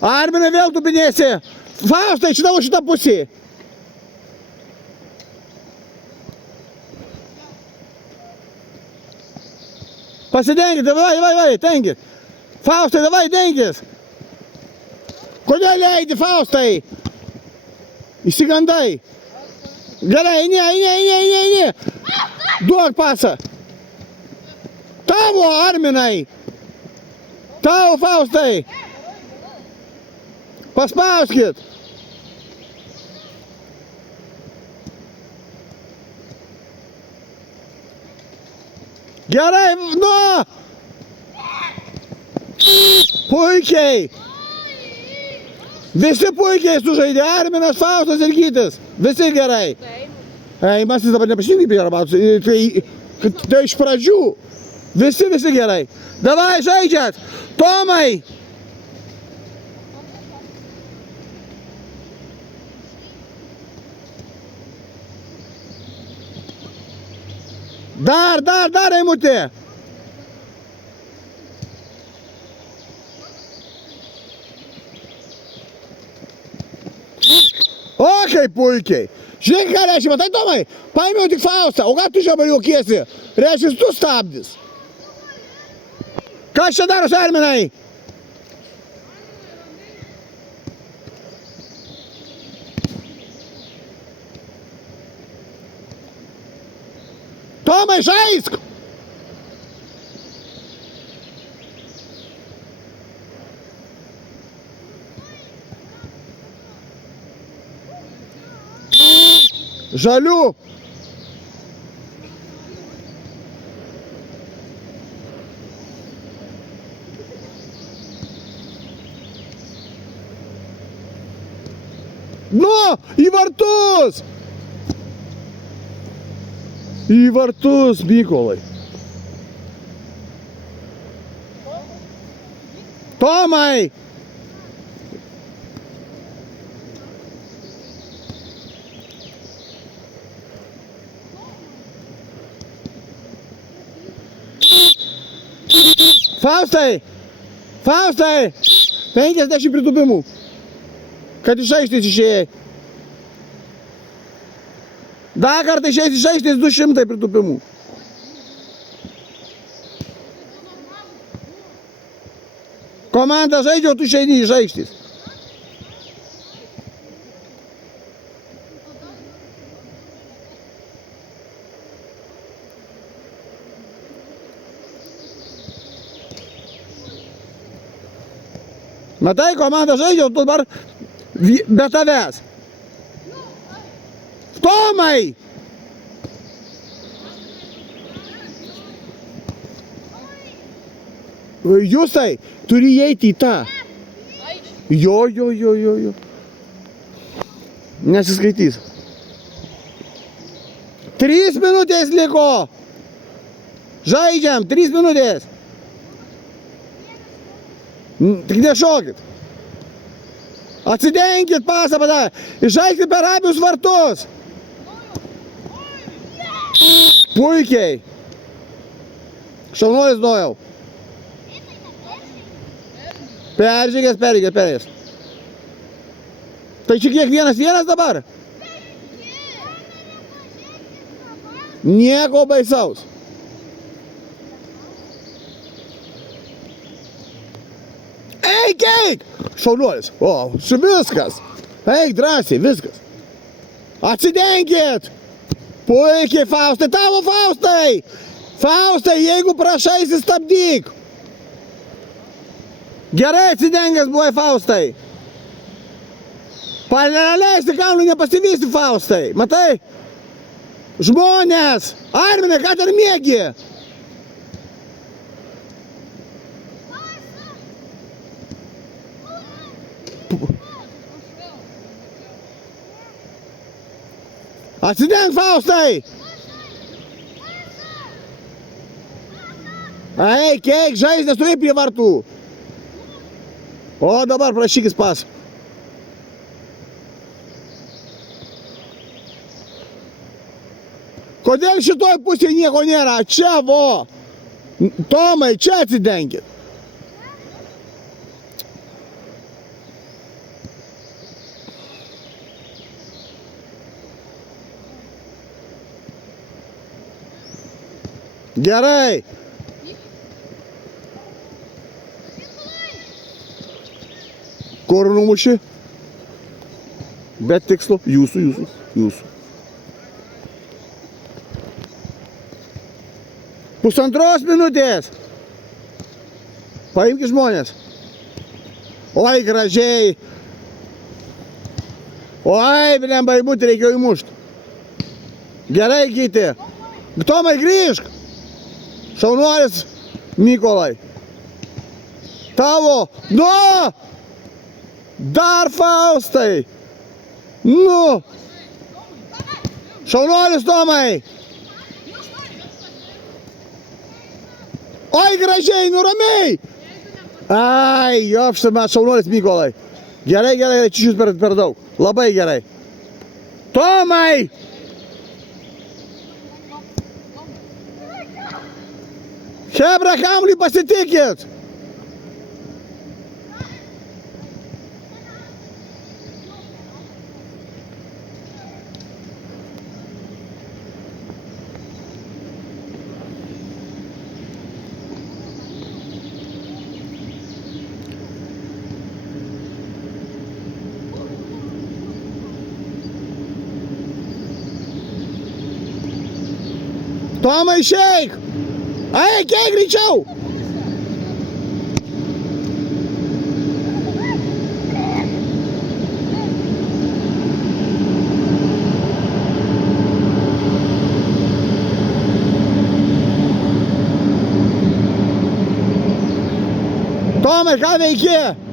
Arminai vėl tupinėsi. Faustai, šitą pusį. Pasidenkit, davai, tenkit. Faustai, davai, denkis. Kodėl leidi, Faustai? Įsigandai. Gerai, eini. Duok pasą. Tavo, Arminai. Tavo, Faustai. Paspauskit. Gerai, nu. Puikiai. Visi puikiai sužaidė. Arminas, Faustas ir Gytis. Visi gerai. Ei, mes dabar nepažinkai prie arbatos. Tai iš pradžių. Visi gerai. Davai, žaidžiat. Tomai. Dar, Eimutė. O, kaip puikiai. Žiūrėk, ką reiškia, matai, Tomai, paėmiau tik Faustą, o ką tu čia juokiesi? Reiškia, tu stabdis. Kas čia darosi, Arminai? Tomai, žaisk! Žalių! Nu, į vartus! Į vartus, Mykolai. Tomai! Faustai! 50 pritūpimų. Kad iš aikštės išėjai. Dar kartą išėjai iš aikštės 200 pritūpimų. Komanda žaidžia, o tu išeini iš aikštės. Matai, komanda žaidžia, o tu dabar be tavęs. Tomai! Justai, turi įeiti į tą. Jo. Nesiskaitys. 3 minutės liko. Žaidžiam, 3 minutės. Tik nešokit. Atsidenkit pasą padarę. Išžaiskit per abius vartus. Puikiai. Šaunuolis nuojau. Peržygęs. Tai čia kiek 1-1 dabar? Nieko baisaus. Eik! Šaunuolis. O, viskas. Eik drąsiai, viskas. Atsidenkit. Puikiai, Faustai. Tavo, Faustai. Faustai, jeigu prašaisi, stabdyk. Gerai atsidengęs buvai, Faustai. Neleisti kaulų, nepasivysi, Faustai. Matai? Žmonės. Arminai, ką dar mėgi? Atsidenk, Faustai! Eik, žais, nestovėk prie vartų. O dabar prašykis pas. Kodėl šitoj pusėje nieko nėra? Čia, vo. Tomai, čia atsidenkit. Gerai. Kur numuši? Bet tikslo. Jūsų. Pusantros minutės. Paimki žmonės. Oi, gražiai. Oi, blemba, įmūti reikėjo įmušti. Gerai, Gyti. Tomai, grįžk. Šaunuolis Mykolai. Tavo. Nu! Dar Faustai. Nu! Šaunuolis Tomai. Oi, gražiai, nuramiai. Ai, jopštame, šaunuolis Mykolai. Gerai, čišius per daug. Labai gerai. Tomai! Chebra, kamuolį pasitikit! Tomai, išeik! Eik, greičiau! Tomai, ką veiki?